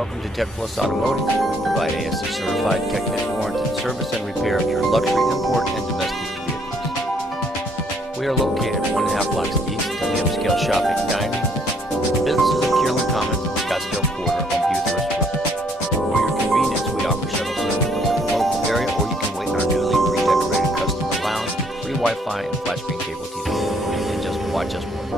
welcome to Tech+Plus Automotive. We provide ASE certified, tech warranted service and repair of your luxury import and domestic vehicles. We are located 1.5 blocks east of the upscale shopping and dining businesses in Kierland Commons, Scottsdale Quarter, and Butherus Road. For your convenience, we offer shuttle service from the local area, or you can wait in our newly pre-decorated customer lounge, free Wi-Fi, and flat screen cable TV, and just watch us work.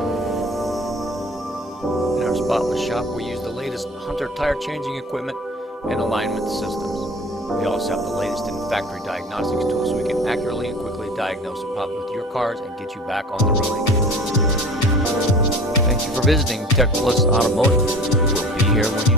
In our spotless shop, we use the latest Hunter tire changing equipment and alignment systems. We also have the latest in factory diagnostics tools so we can accurately and quickly diagnose a problem with your cars and get you back on the road again. Thank you for visiting Tech+Plus Automotive. We'll be here when you